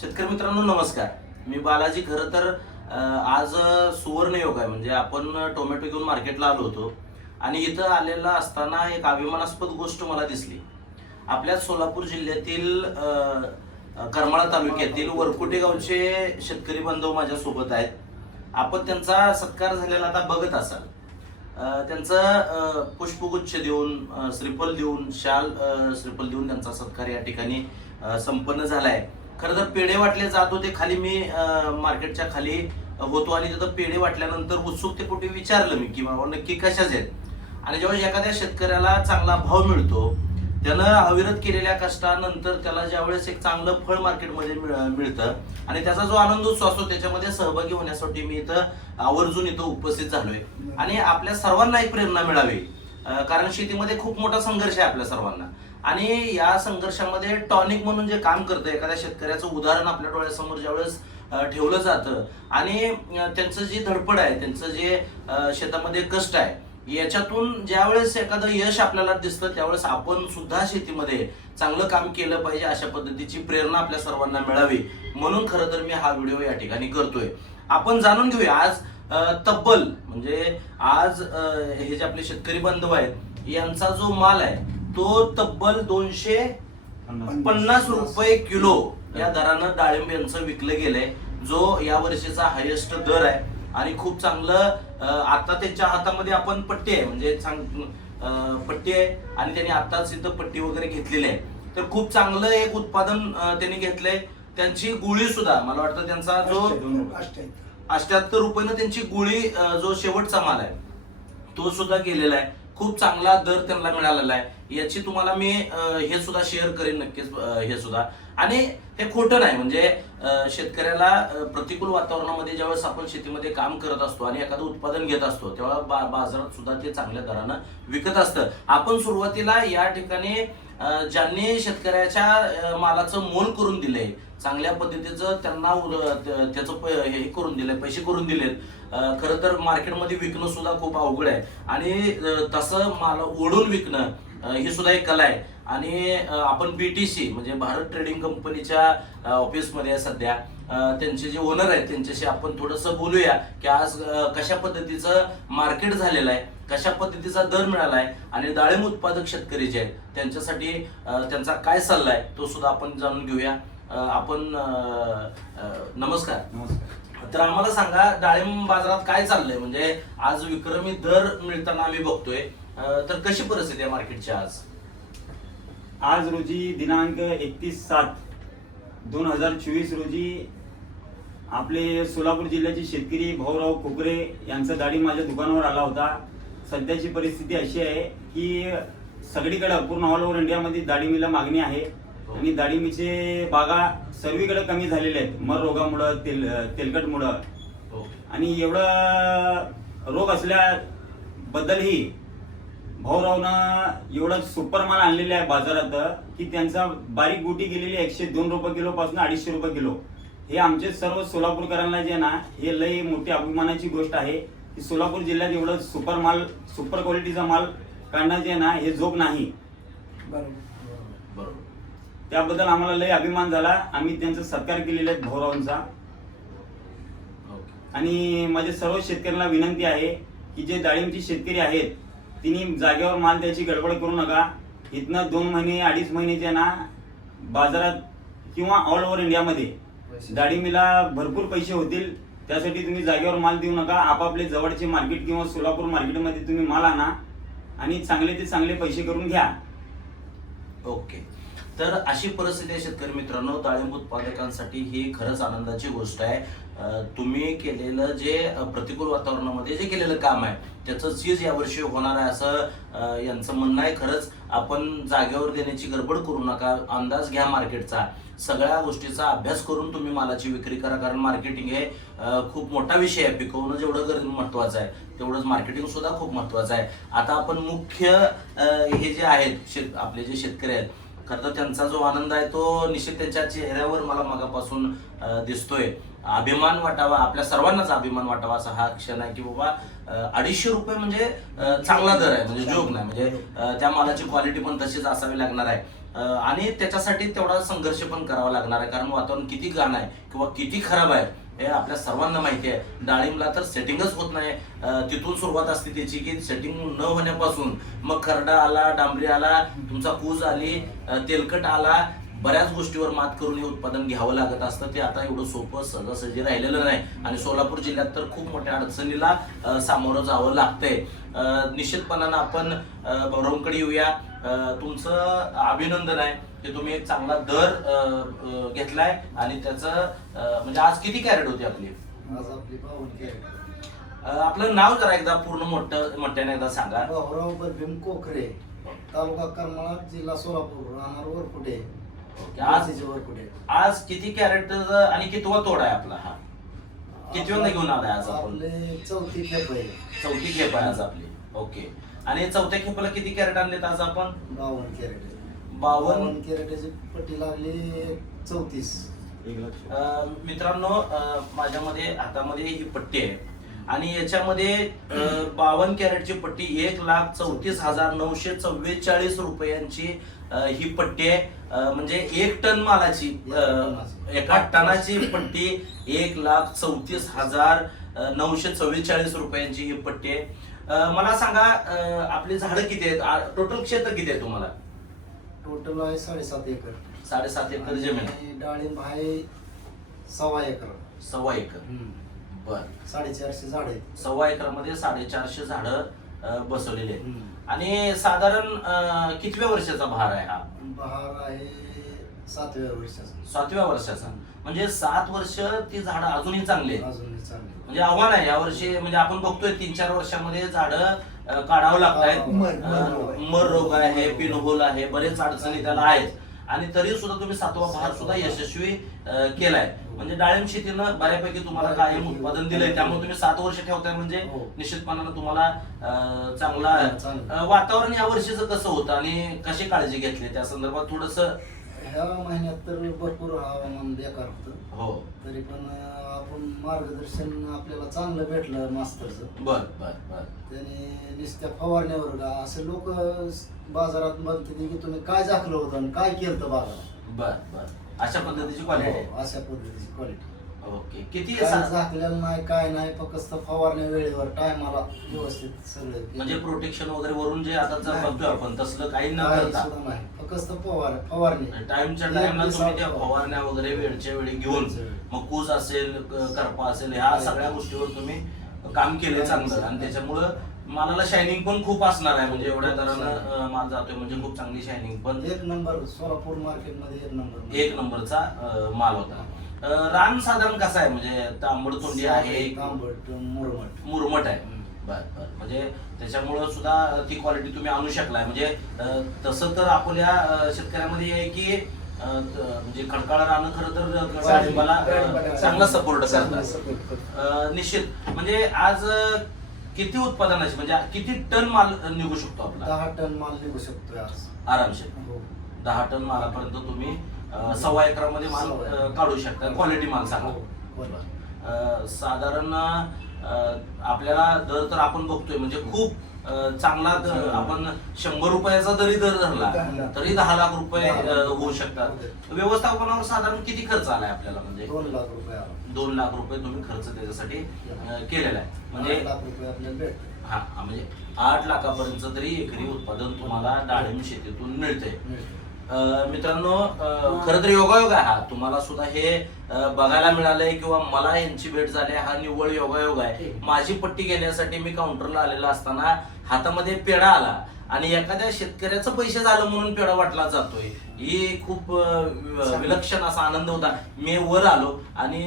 शेतकरी मित्रांनो नमस्कार. मी बालाजी खरं तर आज सुवर्ण योग आहे. म्हणजे आपण टोमॅटो घेऊन मार्केटला आलो होतो आणि इथं आलेला असताना एक अभिमानास्पद गोष्ट मला दिसली. आपल्या सोलापूर जिल्ह्यातील करमाळा तालुक्यातील वरकुटे गावचे शेतकरी बांधव माझ्यासोबत आहेत. आपण त्यांचा सत्कार झालेला आता बघत असाल. त्यांचं पुष्पगुच्छ देऊन श्रीफल देऊन शाल श्रीफल देऊन त्यांचा सत्कार या ठिकाणी संपन्न झाला आहे खरं तर पेढे वाटले जात होते खाली मी मार्केटच्या खाली होतो आणि तिथं पेढे वाटल्यानंतर उत्सुकतेपोटी विचारलं मी की बाबा नक्की कशाच आहेत? आणि जेव्हा एखाद्या शेतकऱ्याला चांगला भाव मिळतो त्यानं अविरत केलेल्या कष्टानंतर त्याला ज्यावेळेस एक चांगलं फळ मार्केटमध्ये मिळ- मिळतं आणि त्याचा जो आनंद उत्सव असतो त्याच्यामध्ये सहभागी होण्यासाठी मी इथं आवर्जून इथं उपस्थित झालोय. आणि आपल्या सर्वांना एक प्रेरणा मिळावी कारण शेतीमध्ये खूप मोठा संघर्ष आहे आपल्या सर्वांना. आणि या संघर्षामध्ये टॉनिक म्हणून जे काम करतं एखाद्या शेतकऱ्याचं उदाहरण आपल्या डोळ्यासमोर ज्यावेळेस ठेवलं जातं आणि त्यांचं जी धडपड आहे त्यांचं जे शेतामध्ये कष्ट आहे याच्यातून ज्यावेळेस एखादं यश आपल्याला दिसतं त्यावेळेस आपण सुद्धा शेतीमध्ये चांगलं काम केलं पाहिजे अशा पद्धतीची प्रेरणा आपल्या सर्वांना मिळावी. म्हणून खरं तर मी हा व्हिडिओ या ठिकाणी करतोय. आपण जाणून घेऊया आज तब्बल म्हणजे आज हे जे आपले शेतकरी बांधव आहेत यांचा जो माल आहे तो तब्बल दोनशे पन्नास. रुपये किलो या दरानं डाळिंब यांचं विकलं गेलंय जो या वर्षीचा हायेस्ट दर आहे. आणि खूप चांगलं आता त्यांच्या हातामध्ये आपण पट्टी आहे म्हणजे पट्टी आहे आणि त्यांनी आताच इथं पट्टी वगैरे घेतलेली आहे. तर खूप चांगलं एक उत्पादन त्यांनी घेतलंय. त्यांची गुळी सुद्धा मला वाटतं त्यांचा जो अष्ट्याहत्तर रुपयानं त्यांची गुळी जो शेवटचा माल आहे तो सुद्धा गेलेला आहे. खूप चांगला दर त्यांना मिळालेला आहे. याची तुम्हाला मी हे सुद्धा शेअर करेन नक्कीच हे सुद्धा. आणि हे खोटं नाही म्हणजे शेतकऱ्याला प्रतिकूल वातावरणामध्ये ज्यावेळेस आपण शेतीमध्ये काम करत असतो आणि एखादं उत्पादन घेत असतो तेव्हा बा- बाजारात सुद्धा ते चांगल्या दरानं विकत असतं. आपण सुरुवातीला या ठिकाणी ज्यांनी शेतकऱ्याच्या मालाचं मोल करून दिलंय चांगल्या पद्धतीचं त्यांना त्याचं हे करून दिलंय पैसे करून दिलेत. खरं तर मार्केटमध्ये विकणं सुद्धा खूप अवघड आहे. आणि तसं माल ओढून विकणं ही सुद्धा एक कला आहे. आणि आपण बीटीसी म्हणजे भारत ट्रेडिंग कंपनीच्या ऑफिसमध्ये आहे सध्या. त्यांचे जे ओनर आहेत त्यांच्याशी आपण थोडंसं बोलूया की आज कशा पद्धतीचं मार्केट झालेलं आहे कशा पद्धतीचा दर मिळाला आहे आणि डाळिंब उत्पादक शेतकरी जे आहेत त्यांच्यासाठी त्यांचा काय सल्ला आहे तो सुद्धा आपण जाणून घेऊया. आपण नमस्कार. नमस्कार. तर आम्हाला सांगा डाळिंब बाजारात काय चाललंय? म्हणजे आज विक्रमी दर मिळताना आम्ही बघतोय. तर कशी परिस्थिती आहे मार्केटची आज? आज रोजी दिनांक एकतीस सात दोन हजार चोवीस रोजी आपले सोलापूर जिल्ह्याचे शेतकरी भाऊराव कोकरे यांचा दाढी माझ्या दुकानावर आला होता. सध्याची परिस्थिती अशी आहे की सगळीकडे पूर्ण ऑल ओव्हर इंडियामध्ये दाढीमीला मागणी आहे. आणि दाढीमीचे बागा सर्वीकडे कमी झालेले आहेत. मर रोगामुळं तेल तेलकटमुळं. आणि एवढं रोग असल्याबद्दलही भाऊरावनं एवढं सुपर माल आणलेले आहे बाजारात की त्यांचा बारीक गुटी गेलेली एकशे दोन रुपये किलो पासून अडीचशे रुपये किलो. हे आमचे सर्व सोलापूरकरांना जे ना हे लई मोठी अभिमानाची गोष्ट आहे की सोलापूर जिल्ह्यात एवढं सुपर माल सुपर क्वालिटीचा माल काढणं जे आहे ना हे जोग नाही. बरोबर. त्याबद्दल आम्हाला लई अभिमान झाला. आम्ही त्यांचा सत्कार केलेला आहे भाऊरावांचा ओके. आणि माझे सर्व शेतकऱ्यांना विनंती आहे की जे डाळिंबचे शेतकरी आहेत तिने जागेवर माल द्यायची गडबड करू नका. इथनं दोन महिने अडीच महिन्याच्या ना बाजारात किंवा ऑल ओव्हर इंडियामध्ये डाळिंबीला भरपूर पैसे होतील. त्यासाठी तुम्ही जागेवर माल देऊ नका. आपापले जवळचे मार्केट किंवा सोलापूर मार्केटमध्ये तुम्ही माल आणा आणि चांगले ते चांगले पैसे करून घ्या. ओके. तर अशी परिस्थिती आहे शेतकरी मित्रांनो डाळिंब उत्पादकांसाठी ही खरंच आनंदाची गोष्ट आहे. तुम्ही केलेलं जे प्रतिकूल वातावरणामध्ये जे केलेलं काम आहे त्याचं चीज यावर्षी होणार आहे असं यांचं म्हणणं आहे. खरंच आपण जागेवर देण्याची गडबड करू नका अंदाज घ्या मार्केटचा. सगळ्या गोष्टीचा अभ्यास करून तुम्ही मालाची विक्री करा कारण मार्केटिंग हे खूप मोठा विषय आहे. पिकवणं जेवढं गरज महत्वाचं आहे तेवढंच मार्केटिंग सुद्धा खूप महत्वाचं आहे. आता आपण मुख्य हे जे आहेत शेत आपले जे शेतकरी आहेत खरं तर त्यांचा जो आनंद आहे तो निश्चित त्यांच्या चेहऱ्यावर मला मगापासून दिसतोय. अभिमान वाटावा आपल्या सर्वांनाच अभिमान वाटावा असा हा क्षण आहे की बाबा अडीचशे रुपये म्हणजे चांगला दर आहे म्हणजे जोग नाही. म्हणजे त्या मालाची क्वालिटी पण तशीच असावी लागणार आहे. आणि त्याच्यासाठी तेवढा संघर्ष पण करावा लागणार आहे कारण वातावरण किती घाण आहे किंवा किती खराब आहे हे आपल्या सर्वांना माहिती आहे. डाळिंबला तर सेटिंगच होत नाही. तिथून सुरुवात असते त्याची की सेटिंग न होण्यापासून. मग खरडा आला डांबरी आला तुमचा कूज आली तेलकट आला बऱ्याच गोष्टीवर मात करून हे उत्पादन घ्यावं लागत असतं. ते आता एवढं सोपं सहजासहजी राहिलेलं नाही. आणि सोलापूर जिल्ह्यात तर खूप मोठ्या अडचणीला सामोरं जावं लागतंय. निश्चितपणानं आपण अं, येऊया. तुमचं अभिनंदन आहे. की तुम्ही एक चांगला दर घेतलाय आणि त्याचं म्हणजे आज किती कॅरेट होती आपली? आज आपली कॅरेट. आपलं नाव जरा एकदा पूर्ण मोठं मोठ्याने एकदा सांगा. भाऊराव बलभीम कोकरे तालुका करमाळा जिल्हा सोलापूर राहणार वरकुटे. ओके, आज वरकुटे. आज किती कॅरेट आणि कितवा तोडा आहे आपला हा? किती घेऊन आलाय आज आपण? चौथी खेप आहे. चौथी खेप आहे आज आपली. ओके. आणि चौथ्या खेपेला किती कॅरेट आणलेत आज आपण? बावन्न कॅरेट. बावन्न कॅरेटाची पट्टी लागली चौतीस. एक लक्ष अं, मित्रांनो अं, माझ्यामध्ये हातामध्ये ही पट्टी आहे. आणि याच्यामध्ये बावन्न कॅरेटची पट्टी एक लाख चौतीस हजार नऊशे चव्वेचाळीस रुपयांची अं, ही पट्टी आहे. अं, म्हणजे एक टन मालाची अं, एका टनाची पट्टी एक लाख चौतीस हजार अं, नऊशे चव्वेचाळीस रुपयांची ही पट्टी आहे. अं, मला सांगा अं, आपली झाडं किती आहेत? टोटल क्षेत्र किती आहे तुम्हाला? टोटल आहे साडेसात एकर. साडेसात एकर जमीन. आहे आणि डाळिंब आहे सव्वा एकर. सव्वा एकर. बर. साडेचारशे झाड आहेत. सव्वा एकरमध्ये साडेचारशे झाडं बसवलेली आहेत. हम्म. आणि साधारण अं, कितव्या वर्षाचा भार आहे हा? बहार आहे सातव्या वर्षाचा. सातव्या वर्षाचा. म्हणजे सात वर्ष ती झाडं अजूनही चांगली आहेत. अजून चांगली म्हणजे आव्हान आहे. या वर्षी म्हणजे आपण बघतोय तीन चार वर्षामध्ये झाडं अं, काढावं लागतायत. मर- मर रोग आहे. मर रोग आहे पिनहोल आहे. बरेच अडचणी त्याला आहेत. आणि तरी सुद्धा तुम्ही सातवा भार सुद्धा यशस्वी अं, केलाय. म्हणजे डाळिंब शेतीनं बऱ्यापैकी तुम्हाला कायम उत्पादन दिलंय. त्यामुळे तुम्ही सात वर्ष ठेवताय म्हणजे हो. निश्चितपणानं तुम्हाला अं, चांगला चांगलं. अं, वातावरण या वर्षीचं कसं होतं आणि कशी काळजी घेतली? त्या संदर्भात थोडस ह्या महिन्यात तर भरपूर हवामान बेकार होतं. हो. तरी पण आपण मार्गदर्शन आपल्याला चांगलं भेटलं मास्तरचं. बर बर बर. त्याने नुसत्या फवारण्यावर का असे लोक बाजारात म्हणते की तुम्ही काय झाकलं होतं आणि काय केलं बाजारात? बर बर. अशा पद्धतीची क्वालिटी हो, अशा पद्धतीची क्वालिटी ओके. किती काय सा- झाकलेलं नाही काय नाही फक्त फवारण्या वेळेवर टायमाला व्यवस्थित सगळं. म्हणजे प्रोटेक्शन वगैरे वरून जे आता नाही. बघतोय आपण तसलं काही न काही करता. सुद्धा नाही. फक्त फवार फवारणी. टाइमच्या एक टाइमला तुम्ही त्या फवारणी. फवारण्या वगैरे वेळच्या वेळी घेऊन. मग कूस असेल क- करपा असेल ह्या. सगळ्या गोष्टीवर तुम्ही काम केले चांगलं. आणि त्याच्यामुळं मालाला शायनिंग पण खूप असणार आहे. म्हणजे एवढ्या दरानं अं, माल जातोय म्हणजे खूप चांगली शायनिंग पण एक नंबर सोलापूर मार्केटमध्ये एक नंबर एक नंबरचा अं, माल होता. अं, रान साधारण कसं आहे? म्हणजे तांबड तोंडी आहे तांबट मुरमट. मुरमट आहे. बर बर. म्हणजे त्याच्यामुळं सुद्धा ती क्वालिटी तुम्ही आणू शकलाय. म्हणजे अं, तसं तर आपल्या अं, शेतकऱ्यामध्ये आहे की अं, त- म्हणजे खडकाळ राहणं खरं तर डाळिंबाला अं, चांगला सपोर्ट चांगला करतात. support करतात. अं, निश्चित. म्हणजे आज अं, किती उत्पादनाची म्हणजे किती टन माल निघू शकतो आपला? दहा टन माल निघू शकतोय आज. आरामशीर. हो. दहा टन मालापर्यंत तुम्ही सव्वा एकरामध्ये माल काढू शकता. क्वालिटी माल सांगा. हो. अं, साधारण आपल्याला दर तर आपण बघतोय. म्हणजे खूप चांगला दर आपण शंभर रुपयाचा जरी दर धरला. तरी दहा लाख रुपये. होऊ शकतात. व्यवस्थापनावर साधारण किती खर्च आलाय आपल्याला म्हणजे? दोन लाख रुपये. दोन लाख रुपये तुम्ही खर्च त्याच्यासाठी केलेला आहे. म्हणजे हा हा, म्हणजे आठ लाखापर्यंत तरी एकरी उत्पादन तुम्हाला डाळिंब शेतीतून मिळते मित्रांनो खरं तर योगायोग आहे हा. तुम्हाला सुद्धा हे बघायला मिळालंय किंवा मला यांची भेट झाली हा निव्वळ योगायोग आहे. माझी पट्टी घेण्यासाठी मी काउंटरला आलेला असताना हातामध्ये पेढा आला आणि एखाद्या शेतकऱ्याचं पैसे झालं म्हणून पेढा वाटला जातोय. ही खूप विलक्षण असा आनंद होता. मी वर आलो आणि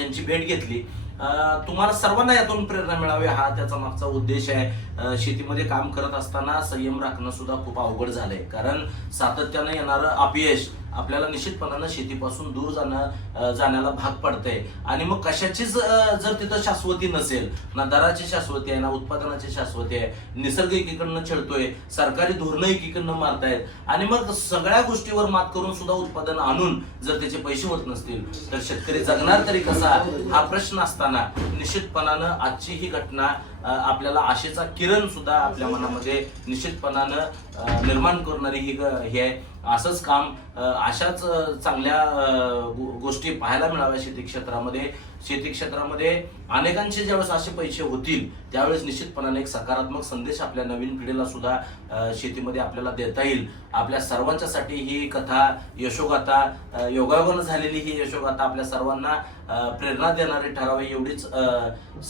यांची भेट घेतली. तुम्हाला सर्वांना यातून प्रेरणा मिळावी हा त्याचा मागचा उद्देश आहे. शेतीमध्ये काम करत असताना संयम राखणं सुद्धा खूप अवघड झालंय. कारण सातत्यानं येणारं अपयश आपल्याला निश्चितपणानं शेतीपासून दूर जाणं जाण्याला भाग पडतंय. आणि मग कशाचीच जर तिथं शाश्वती नसेल ना दराची शाश्वती आहे ना उत्पादनाची शाश्वती आहे निसर्ग एकीकडनं छेडतोय सरकारी धोरणं एकीकडनं मारतायत आणि मग सगळ्या गोष्टीवर मात करून सुद्धा उत्पादन आणून जर त्याचे पैसे होत नसतील तर शेतकरी जगणार तरी कसा? हा प्रश्न असताना निश्चितपणानं आजची ही घटना आपल्याला आशेचा किरण सुद्धा आपल्या मनामध्ये निश्चितपणानं निर्माण करणारी ही हे आहे. असंच काम अशाच चांगल्या गोष्टी पाहायला मिळाव्या शेती क्षेत्रामध्ये. शेती क्षेत्रामध्ये अनेकांचे ज्यावेळेस असे पैसे होतील त्यावेळेस निश्चितपणाने एक सकारात्मक संदेश आपल्या नवीन पिढीला सुद्धा शेतीमध्ये आपल्याला देता येईल. आपल्या सर्वांच्यासाठी ही कथा यशोगाथा योगायोगानं झालेली ही यशोगाथा आपल्या सर्वांना प्रेरणा देणारी ठरावी एवढीच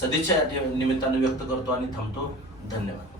सदिच्छा या निमित्तानं व्यक्त करतो आणि थांबतो. धन्यवाद.